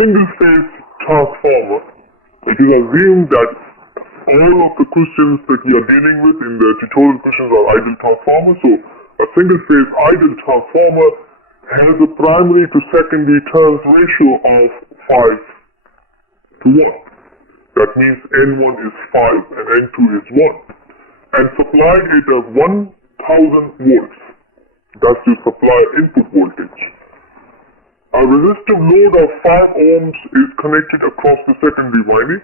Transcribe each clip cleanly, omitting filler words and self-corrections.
single-phase transformer, it is assumed that all of the questions that we are dealing with in the tutorial questions are ideal transformers. So a single-phase ideal transformer has a primary to secondary turns ratio of 5 to 1. That means N1 is 5 and N2 is 1. And supplied it at 1000 volts. That's the supply input voltage. A resistive load of 5 ohms is connected across the secondary winding.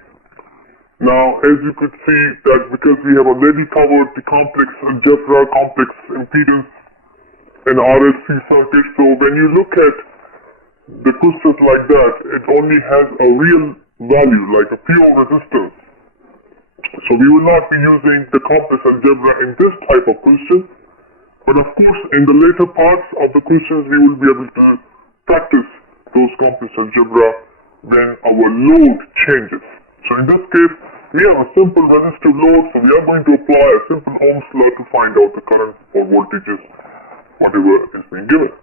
Now, as you could see, that because we have already covered the complex algebra, complex impedance, and RLC circuit, so when you look at the questions like that, it only has a real value, like a pure resistance. So we will not be using the complex algebra in this type of question, but of course, in the later parts of the questions, we will be able to practice those complex algebra when our load changes. So in this case, we have a simple resistive load, so we are going to apply a simple Ohm's law to find out the current or voltages, whatever is being given.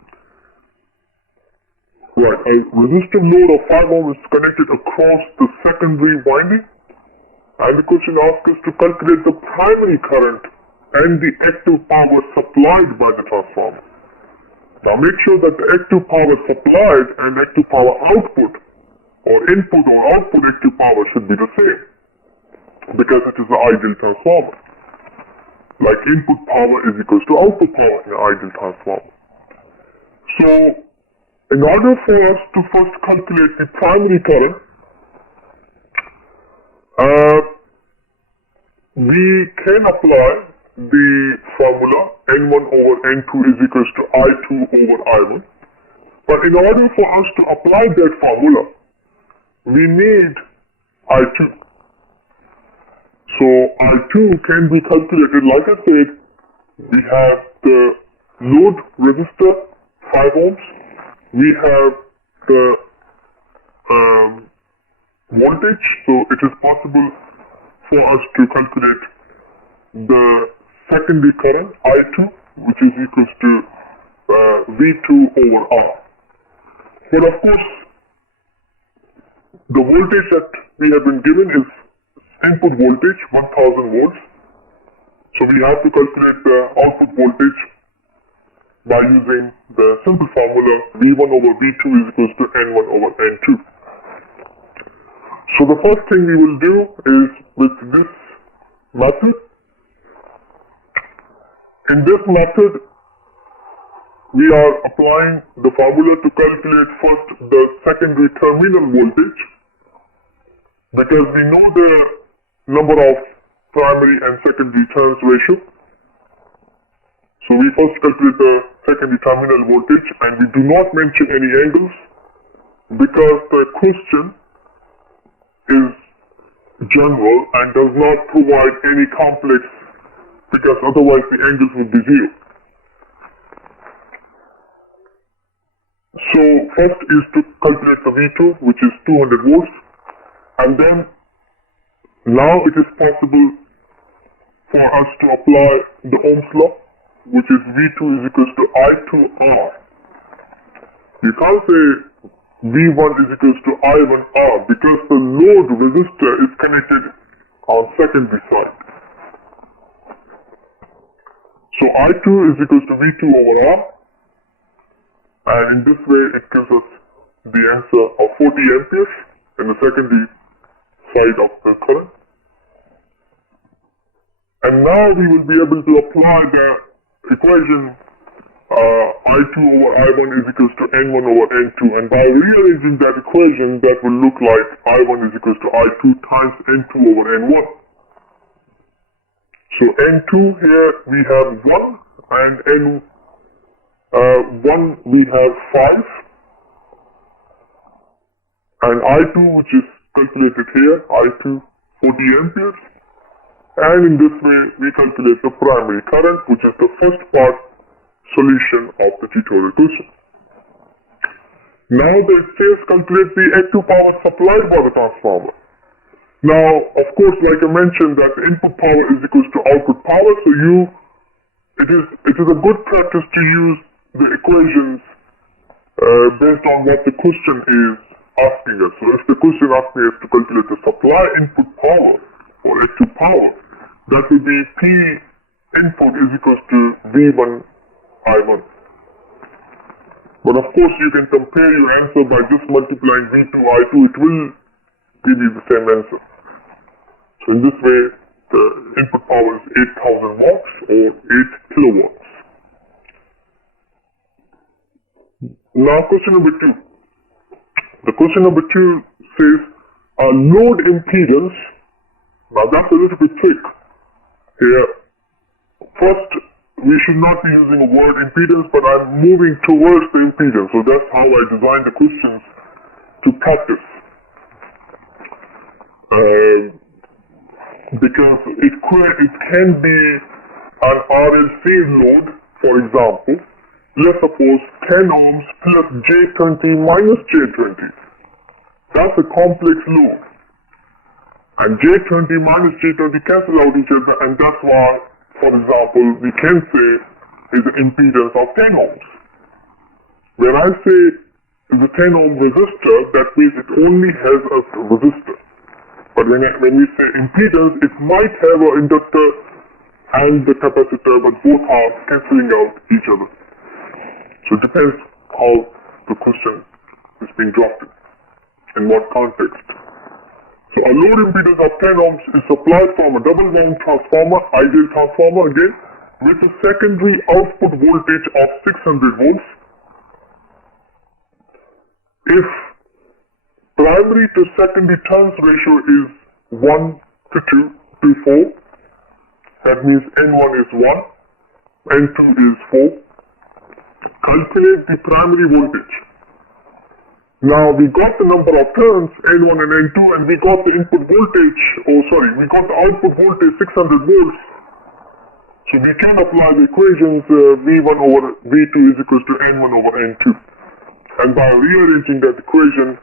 Right, a resistive load of 5 ohms is connected across the secondary winding, and the question asks us to calculate the primary current and the active power supplied by the transformer. Now make sure that the active power supplied and active power output, or input or output active power, should be the same, because it is an ideal transformer. Like input power is equals to output power in an ideal transformer. So in order for us to first calculate the primary current, we can apply the formula N1 over N2 is equals to I2 over I1. But in order for us to apply that formula, we need I2. So I2 can be calculated, like I said, we have the load resistor 5 ohms, we have the voltage, so it is possible for us to calculate the secondary current I2, which is equals to V2 over R. But of course, the voltage that we have been given is input voltage 1000 volts. So we have to calculate the output voltage by using the simple formula V1 over V2 is equals to N1 over N2. So the first thing we will do is with this method. In this method, we are applying the formula to calculate first the secondary terminal voltage, because we know the number of primary and secondary turns ratio. So we first calculate the secondary terminal voltage, and we do not mention any angles because the question is general and does not provide any complex, because otherwise the angles would be zero. So first is to calculate the V2, which is 200 volts, and then now it is possible for us to apply the Ohm's law, which is V2 is equals to I2R. You can't say V1 is equals to I1R because the load resistor is connected on secondary side. So I2 is equals to V2 over R, and in this way it gives us the answer of 40 amperes in the secondary side of the current. And now we will be able to apply the equation I2 over I1 is equals to N1 over N2, and by rearranging that equation, that will look like I1 is equals to I2 times N2 over N1. So N2 here we have 1, and N1 we have 5, and I2, which is calculated here, I2 40 amperes, and in this way we calculate the primary current, which is the first part solution of the tutorial question. Now the says calculate the active power supplied by the transformer. Now, of course, like I mentioned, that input power is equals to output power, so it is a good practice to use the equations based on what the question is asking us. So if the question asking us to calculate the supply input power or active power, that will be P input is equals to V1 I1. But of course you can compare your answer by just multiplying V2 I2, it will give you the same answer. So in this way, the input power is 8000 watts or 8 kilowatts. Now question number 2. The question number 2 says a load impedance. Now that's a little bit trick. Here, first we should not be using the word impedance, but I'm moving towards the impedance. So that's how I designed the questions to practice. Because it can be an RLC load, for example. Let's suppose 10 ohms plus J20 minus J20. That's a complex load. And J20 minus J20 cancel out each other, and that's why, for example, we can say is an impedance of 10 ohms. When I say is a 10 ohm resistor, that means it only has a resistor. But when we say impedance, it might have an inductor and the capacitor, but both are cancelling out each other. So it depends how the question is being drafted, in what context. So a load impedance of 10 ohms is supplied from a double wound transformer, Eigen transformer again, with a secondary output voltage of 600 volts. If primary to secondary turns ratio is 1 to 2 to 4, that means N1 is 1, N2 is 4. Calculate the primary voltage. Now we got the number of turns N1 and N2, and we got the input voltage, we got the output voltage 600 volts. So we can apply the equations V1 over V2 is equals to N1 over N2. And by rearranging that equation,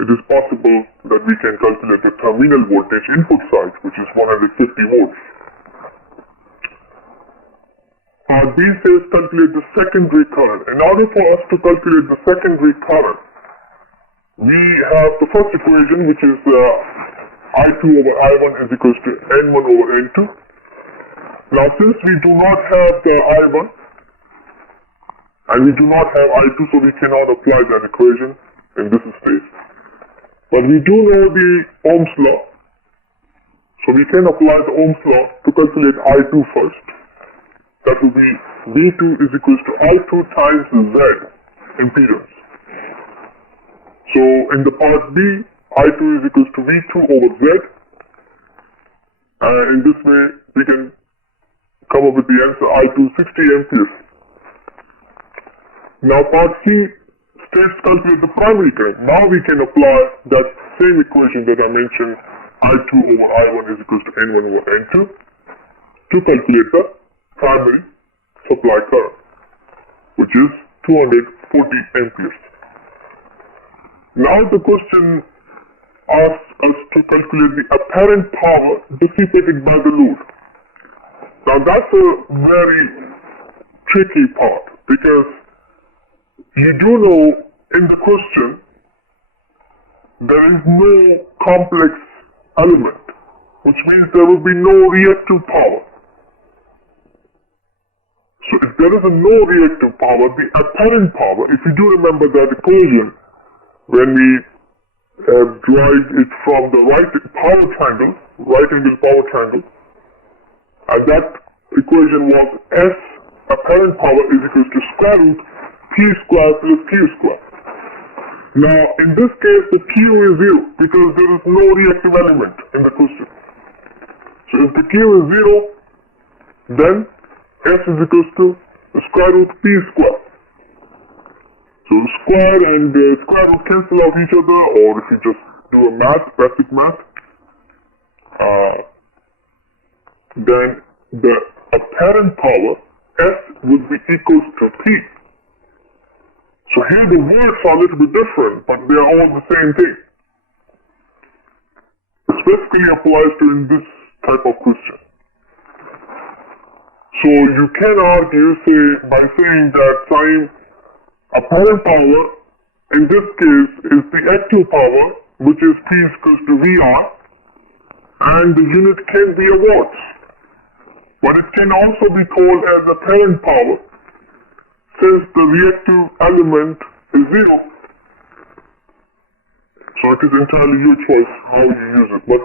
it is possible that we can calculate the terminal voltage input side, which is 150 volts. B says calculate the secondary current. In order for us to calculate the secondary current, we have the first equation, which is I2 over I1 is equals to N1 over N2. Now since we do not have the I1 and we do not have I2, so we cannot apply that equation in this stage. But we do know the Ohm's law, so we can apply the Ohm's law to calculate I2 first. That will be V2 is equals to I2 times Z impedance. So in the part B, I2 is equals to V2 over Z. And in this way, we can come up with the answer I2 60 amperes. Now part C states calculate the primary current. Now we can apply that same equation that I mentioned, I2 over I1 is equals to N1 over N2, to calculate the primary supply current, which is 240 amperes. Now the question asks us to calculate the apparent power dissipated by the load. Now that's a very tricky part, because you do know in the question there is no complex element, which means there will be no reactive power. So if there is no reactive power, the apparent power, if you do remember that equation, when we derived it from the right angle power triangle, and that equation was S apparent power is equal to square root P square plus Q square. Now in this case the Q is 0 because there is no reactive element in the question. So if the Q is 0, then S is equal to the square root P square. So square and square root cancel out each other, or if you just do a basic math, then the apparent power S would be equals to P. So here the words are a little bit different, but they are all the same thing. It specifically applies to in this type of question. So you can argue by saying that apparent power in this case is the active power, which is P is equal to VR, and the unit can be a watts. But it can also be called as apparent power, since the reactive element is zero. So it is entirely your choice how you use it. But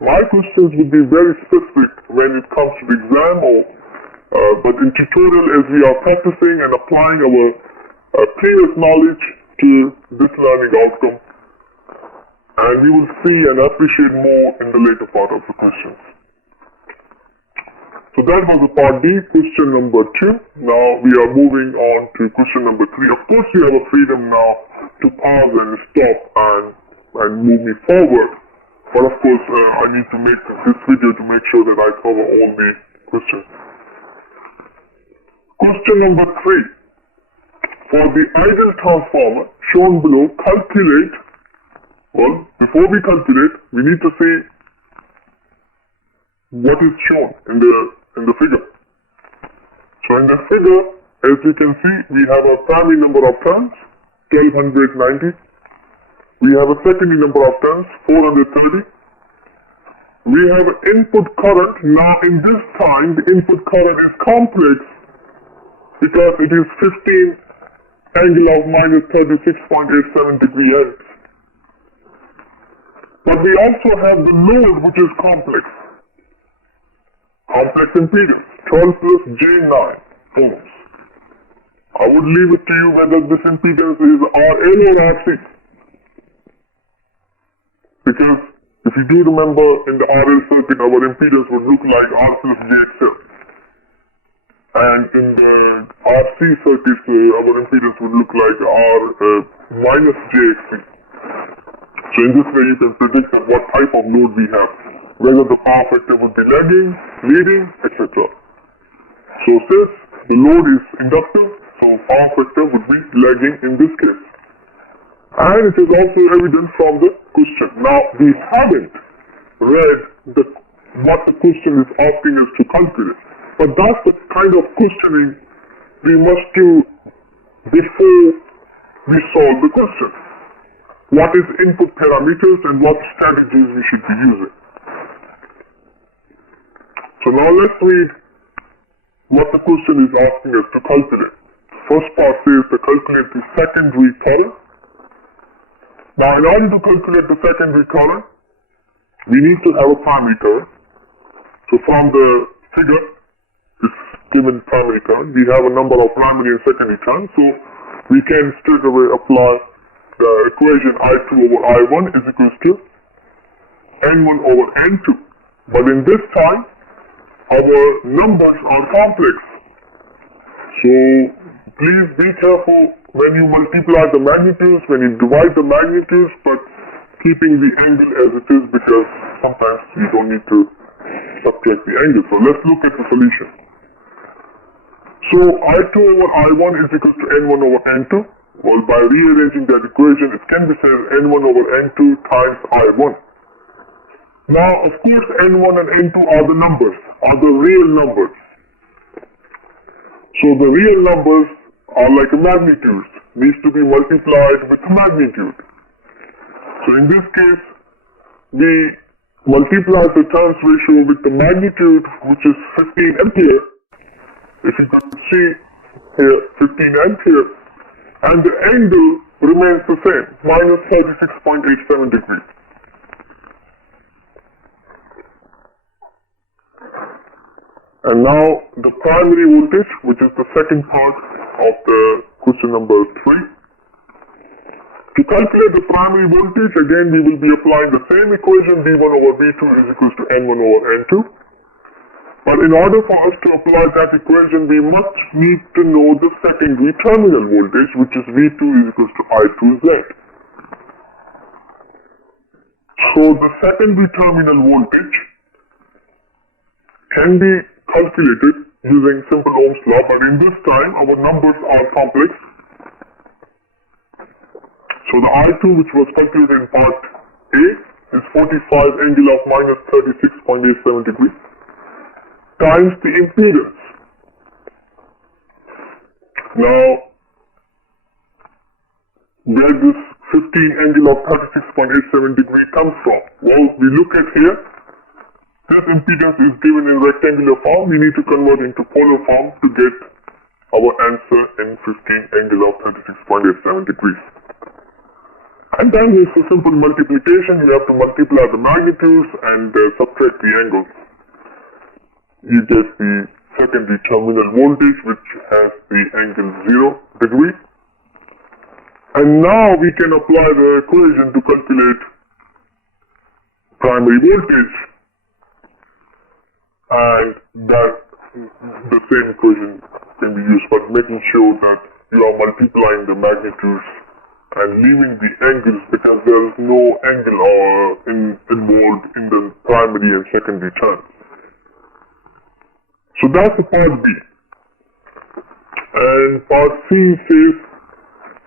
my questions would be very specific when it comes to the exam, but in tutorial, as we are practicing and applying our previous knowledge to this learning outcome, and we will see and appreciate more in the later part of the questions. So that was the part D, question number 2. Now we are moving on to question number 3. Of course, you have a freedom now to pause and stop and move me forward. But of course, I need to make this video to make sure that I cover all the questions. Question number 3. For the ideal transformer shown below, calculate. Well, before we calculate, we need to see what is shown in the figure. So in the figure, as you can see, we have a primary number of turns, 1290. We have a secondary number of turns, 430. We have an input current. Now in this time, the input current is complex because it is 15 angle of minus 36.87 degree amps. But we also have the load, which is complex. Complex impedance, 12 plus J9 ohms. I would leave it to you whether this impedance is RL or RC. Because if you do remember, in the RL circuit, our impedance would look like R plus JXL. And in the RC circuit, our impedance would look like R minus JXC. So in this way, you can predict what type of load we have, whether the power factor would be lagging, leading, etc. So since the load is inductive, so power factor would be lagging in this case. And it is also evident from the question. Now, we haven't read what the question is asking us to calculate. But that's the kind of questioning we must do before we solve the question. What is input parameters and what strategies we should be using. So now let's read what the question is asking us to calculate. First part says to calculate the secondary current. Now in order to calculate the secondary current, we need to have a primary current. So from the figure, it's given primary current. We have a number of primary and secondary currents, so we can straight away apply the equation I2 over I1 is equals to N1 over N2. But in this time, our numbers are complex. So please be careful when you multiply the magnitudes, when you divide the magnitudes, but keeping the angle as it is, because sometimes you don't need to subtract the angle. So let's look at the solution. So I2 over I1 is equal to N1 over N2. Well, by rearranging that equation, it can be said N1 over N2 times I1. Now, of course, N1 and N2 are the numbers, are the real numbers. So the real numbers are like magnitudes, needs to be multiplied with magnitude. So in this case, we multiply the turns ratio with the magnitude, which is 15 ampere. If you can see here, 15 ampere, and the angle remains the same, minus 36.87 degrees. And now the primary voltage, which is the second part of the question number 3. To calculate the primary voltage, again we will be applying the same equation, V1 over V2 is equals to N1 over N2. But in order for us to apply that equation, we must need to know the secondary terminal voltage, which is V2 is equals to I2Z. So the secondary terminal voltage can be calculated using simple Ohm's law, but in this time our numbers are complex. So the I2, which was calculated in part A, is 45 angle of minus 36.87 degrees times the impedance. Now, where this 15 angle of 36.87 degree comes from? Well, we look at here, this impedance is given in rectangular form. We need to convert into polar form to get our answer in 15 angle of 36.87 degrees. And then it's a simple multiplication. You have to multiply the magnitudes and subtract the angles. You get the secondary terminal voltage, which has the angle 0 degree. And now we can apply the equation to calculate primary voltage. And that the same equation can be used, but making sure that you are multiplying the magnitudes and leaving the angles, because there is no angle involved in the primary and secondary terms. So that's the part B. And part C says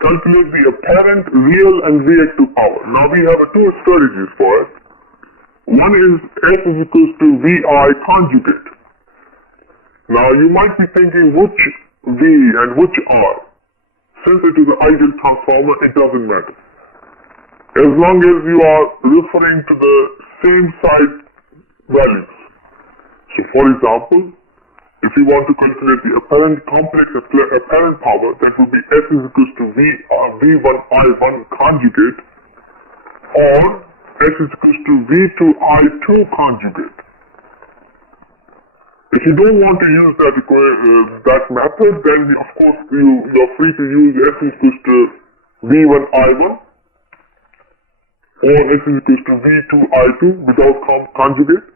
calculate the apparent, real and reactive power. Now we have two strategies for it. One is S is equals to VI conjugate. Now you might be thinking which V and which R. Since it is an ideal transformer, it doesn't matter. As long as you are referring to the same side values. So for example, if you want to calculate the apparent complex apparent power, that would be S is equals to V1I1 conjugate, or S is equals to V2I2 conjugate. If you don't want to use that method, then of course you are free to use S is equals to V1I1 or S is equals to V2I2 without conjugate.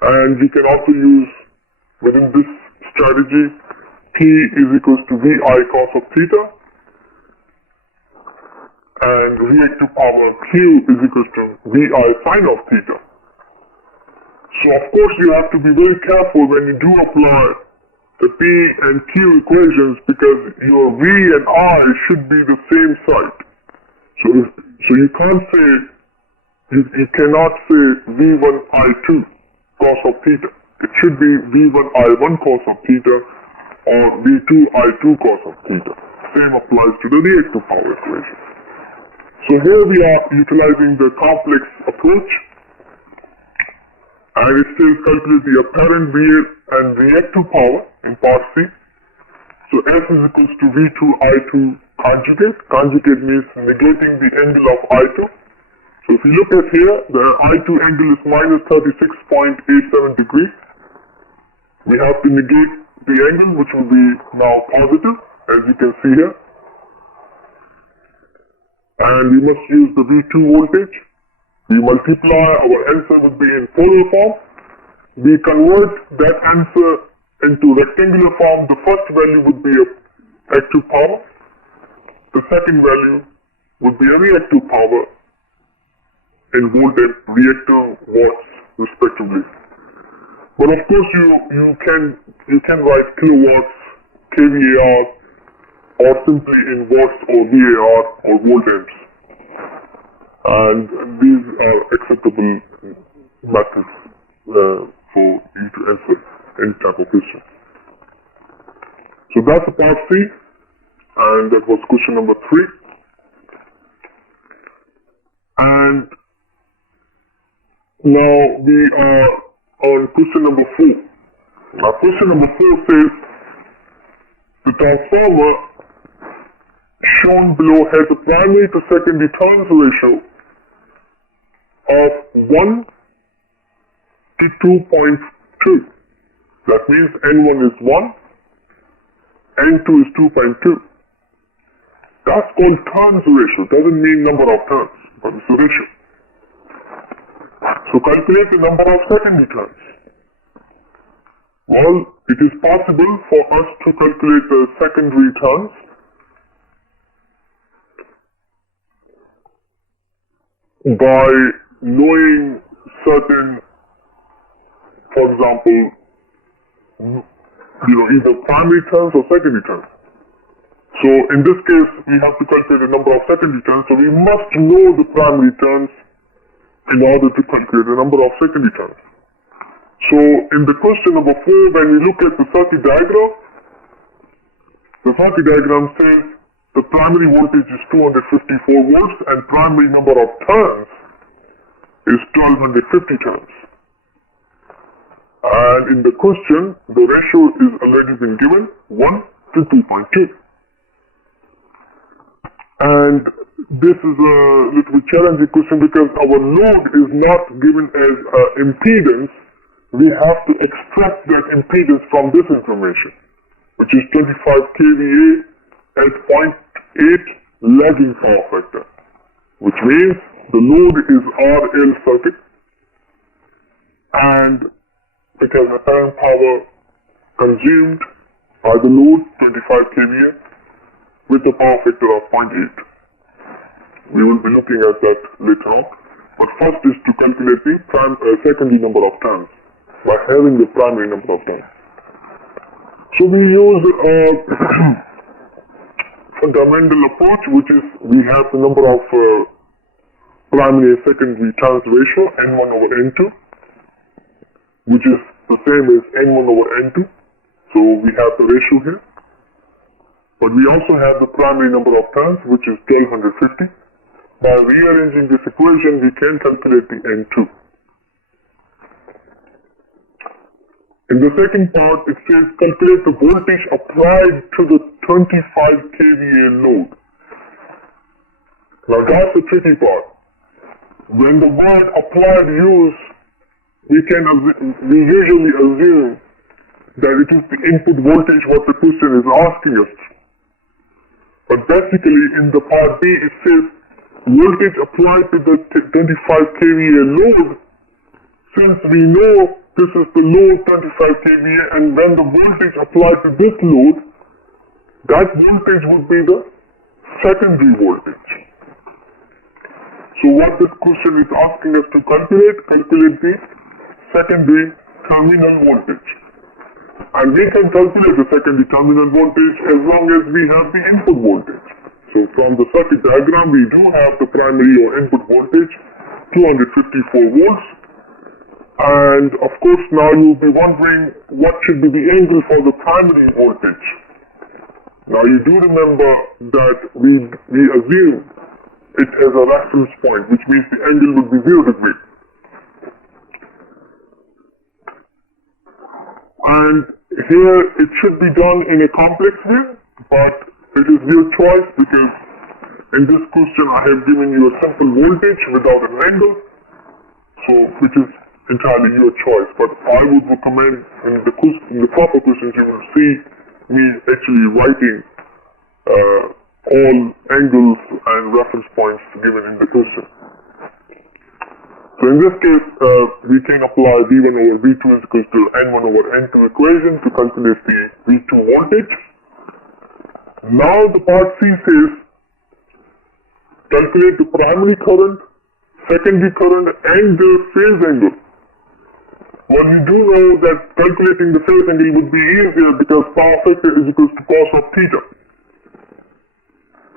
And you can also use, within this strategy, P is equals to VI cos of theta, and reactive power Q is equals to VI sin of theta. So of course you have to be very careful when you do apply the P and Q equations, because your V and I should be the same side. So you can't say, you cannot say V1I2 cos of theta. It should be V1I1 cos of theta or V2I2 cos of theta. Same applies to the reactive power equation. So here we are utilizing the complex approach, and it says calculate the apparent real and reactive power in part C. So S is equals to V2I2 conjugate. Conjugate means negating the angle of I2. So if you look at here, the I2 angle is minus 36.87 degrees. We have to negate the angle, which will be now positive, as you can see here. And we must use the V2 voltage. We multiply, our answer would be in polar form. We convert that answer into rectangular form. The first value would be a active power. The second value would be a reactive power in volt and reactive watts respectively. But of course you can write kilowatts, kVAR, or simply in watts or VAR or volt amps. And these are acceptable methods for you to answer any type of question. So that's the part C, and that was question number 3. And now we are on question number 4. Now question number 4 says the transformer shown below has a primary to secondary turns ratio of 1 to 2.2. That means N1 is 1, N2 is 2.2. That's called turns ratio. Doesn't mean number of turns, but it's a ratio. So calculate the number of secondary turns. Well, it is possible for us to calculate the secondary turns by knowing certain, for example, either primary turns or secondary turns. So in this case, we have to calculate the number of secondary turns, so we must know the primary turns in order to calculate the number of secondary turns. So in the question number 4, when we look at the circuit diagram says the primary voltage is 254 volts and primary number of turns is 1250 turns. And in the question, the ratio is already been given 1 to 2.2. And this is a little bit challenging question because our load is not given as impedance. We have to extract that impedance from this information, which is 25 kVA at 0.8 lagging power factor, which means the load is RL circuit and it has apparent power consumed by the load 25 kVA with a power factor of 0.8. We will be looking at that later on, but first is to calculate the secondary number of turns by having the primary number of turns. So we use a fundamental approach, which is we have the number of primary and secondary turns ratio N1 over N2, which is the same as N1 over N2. So we have the ratio here. But we also have the primary number of turns, which is 1250. By rearranging this equation, we can calculate the N2. In the second part, it says calculate the voltage applied to the 25 kVA load. Now that's the tricky part. When the word applied use, we usually assume that it is the input voltage what the question is asking us. But basically in the part B it says voltage applied to the 25 kVA load. Since we know this is the load 25 kVA and when the voltage applied to this load, that voltage would be the secondary voltage. So what this question is asking us to calculate the secondary terminal voltage. And we can calculate the secondary terminal voltage as long as we have the input voltage. So from the circuit diagram, we do have the primary or input voltage, 254 volts. And of course, now you'll be wondering what should be the angle for the primary voltage. Now you do remember that we assume it has a reference point, which means the angle would be 0 degrees. And here it should be done in a complex way, but it is your choice because in this question I have given you a simple voltage without an angle, so which is entirely your choice. But I would recommend in the proper questions you will see me actually writing all angles and reference points given in the question. So in this case, we can apply V1 over V2 is equal to N1 over N2 equation to calculate the V2 voltage. Now the part C says, calculate the primary current, secondary current and the phase angle. Well, you do know that calculating the phase angle would be easier because power factor is equal to cos of theta.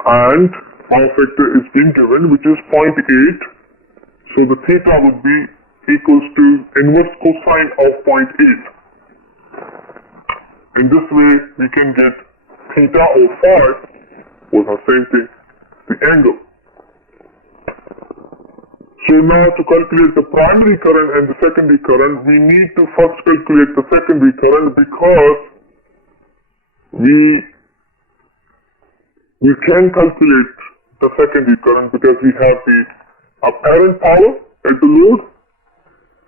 And power factor is being given, which is 0.8. So the theta would be equals to inverse cosine of 0.8. In this way, we can get theta or phi, or the same thing, the angle. So now to calculate the primary current and the secondary current, we need to first calculate the secondary current because we can calculate the secondary current because we have the apparent power at the load,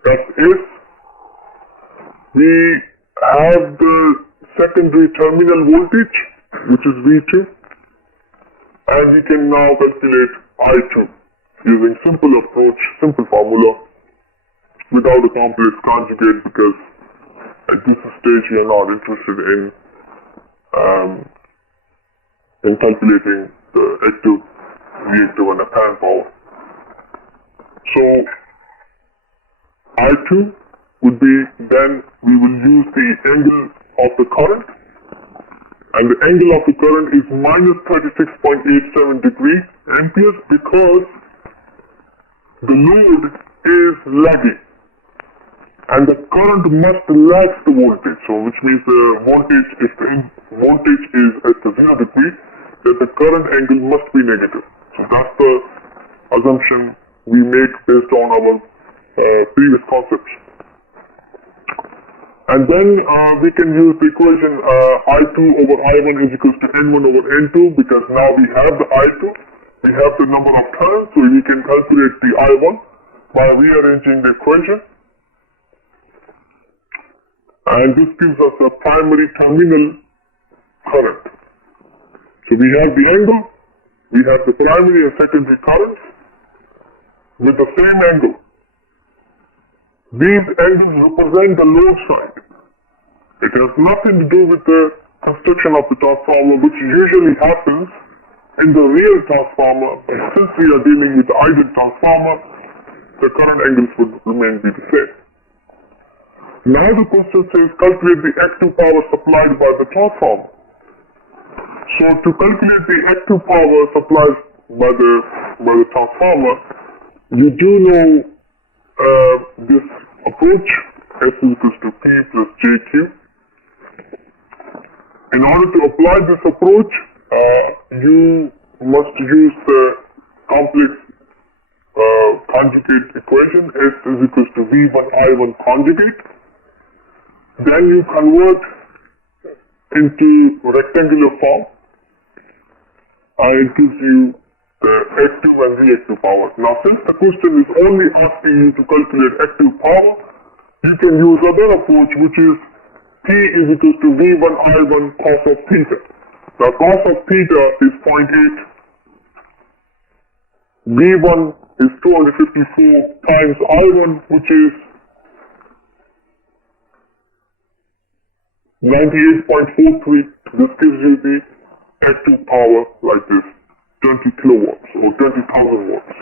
that's S. We have the secondary terminal voltage, which is V2, and we can now calculate I2 using simple approach, simple formula, without a complex conjugate because at this stage we are not interested in calculating the active, reactive and apparent power. So I2 would be, then we will use the angle of the current, and the angle of the current is minus 36.87 degrees amperes because the load is lagging and the current must lag the voltage. So which means the voltage, if the voltage is at the 0 degree, that the current angle must be negative. So that's the assumption we make based on our previous concepts. And then we can use the equation I2 over I1 is equals to N1 over N2, because now we have the I2, we have the number of turns, so we can calculate the I1 by rearranging the equation. And this gives us a primary terminal current. So we have the angle, we have the primary and secondary currents with the same angle. These angles represent the load side. It has nothing to do with the construction of the transformer, which usually happens in the real transformer. Since we are dealing with the Eigen transformer, the current angles would remain the same. Now the question says calculate the active power supplied by the transformer. So to calculate the active power supplied by the transformer, you do know this approach, S is equals to P plus JQ. In order to apply this approach, you must use the complex conjugate equation, S is equals to V1 I1 conjugate. Then you convert into rectangular form, and it gives you the active and reactive power. Now, since the question is only asking you to calculate active power, you can use another approach, which is P is equals to V1 I1 cos of theta. Now, cos of theta is 0.8. V1 is 254 times I1, which is 98.43. This gives you the active power like this, 20 kilowatts or 20,000 watts.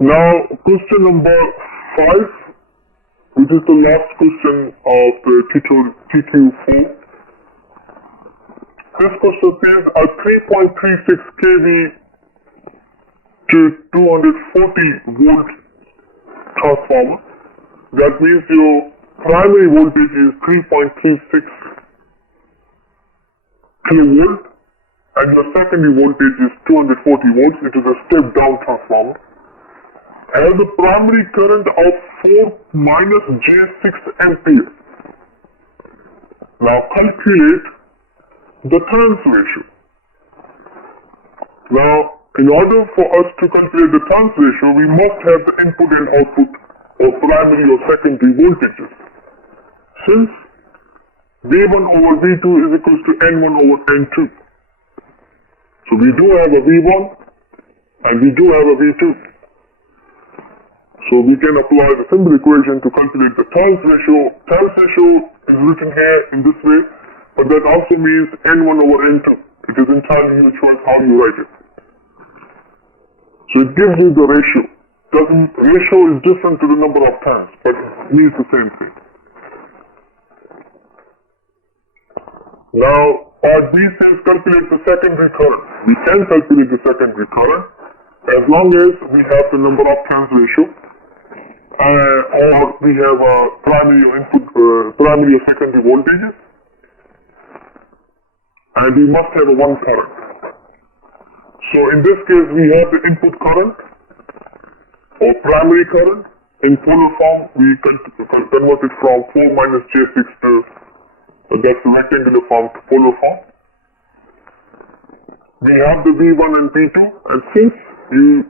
Now, question number 5, which is the last question of the TQ4. This question says a 3.36 kV to 240 volt transformer. That means your primary voltage is 3.36 kilovolt and your secondary voltage is 240 volts. It is a step down transformer. Has a primary current of 4 minus J6 ampere. Now calculate the turns ratio. Now, in order for us to calculate the turns ratio, we must have the input and output of primary or secondary voltages. Since V1 over V2 is equals to N1 over N2. So we do have a V1 and we do have a V2. So we can apply the simple equation to calculate the turns ratio. Turns ratio is written here in this way, but that also means N1 over N2. It is entirely your choice how you write it. So it gives you the ratio. Ratio is different to the number of turns, but it means the same thing. Now, part B says calculate the secondary current. We can calculate the secondary current as long as we have the number of turns ratio, or we have a primary or secondary voltages, and we must have a one current. So in this case, we have the input current or primary current. In polar form, we convert it from 4 minus J6 to that's the rectangular form to polar form. We have the V1 and V2, and since you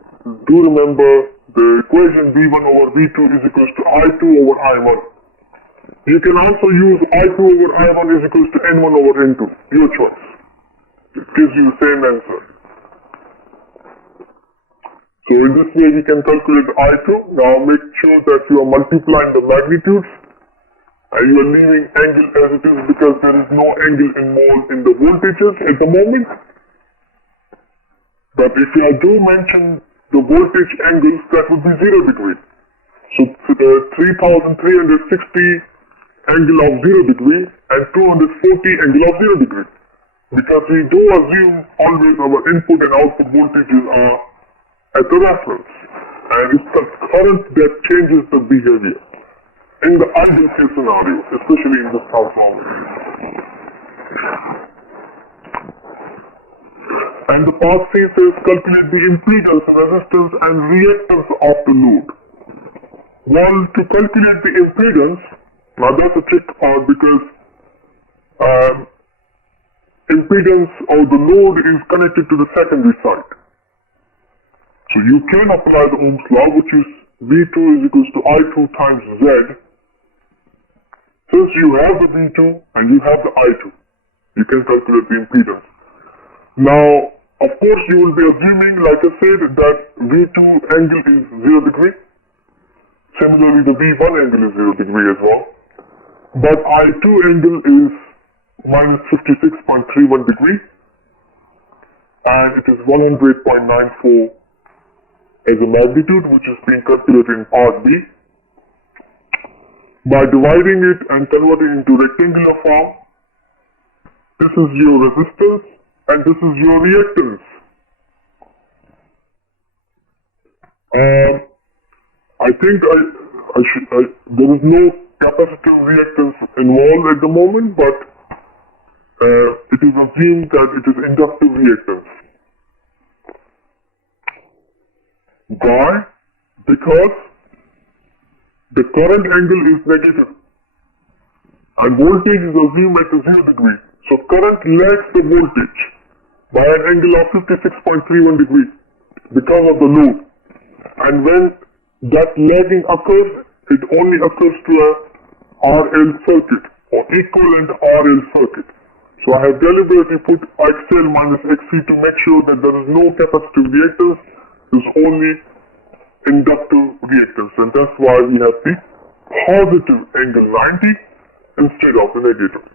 do remember the equation V1 over V2 is equals to I2 over I1, you can also use I2 over I1 is equals to N1 over N2, your choice. It gives you the same answer. So in this way we can calculate I2. Now make sure that you are multiplying the magnitudes and you are leaving angle as it is because there is no angle involved in the voltages at the moment. But if you do mention the voltage angles, that would be 0 degree. So 3360 angle of 0 degree and 240 angle of 0 degree. Because we do assume always our input and output voltages are at the reference. And it's the current that changes the behavior. in the ideal case scenario, especially in this transformer. And the part C says calculate the impedance, resistance and reactance of the load. Well, to calculate the impedance, now that's a trick part because impedance or the load is connected to the secondary side. So you can apply the Ohm's law, which is V2 is equals to I2 times Z. Since you have the V2 and you have the I2, you can calculate the impedance. Now, of course, you will be assuming, like I said, that V2 angle is 0 degree. Similarly, the V1 angle is 0 degree as well. But I2 angle is minus 56.31 degree. And it is 100.94 as a magnitude, which is being calculated in part B. By dividing it and converting it into rectangular form, this is your resistance and this is your reactance. I think there is no capacitive reactance involved at the moment, but it is assumed that it is inductive reactance. Why? Because the current angle is negative and voltage is assumed at 0 degree. So current lags the voltage by an angle of 56.31 degree because of the load. And when that lagging occurs, it only occurs to a RL circuit or equivalent RL circuit. So I have deliberately put XL minus XC to make sure that there is no capacitive reactance, there is only inductive reactance, and that's why we have the positive angle 90 instead of the negative.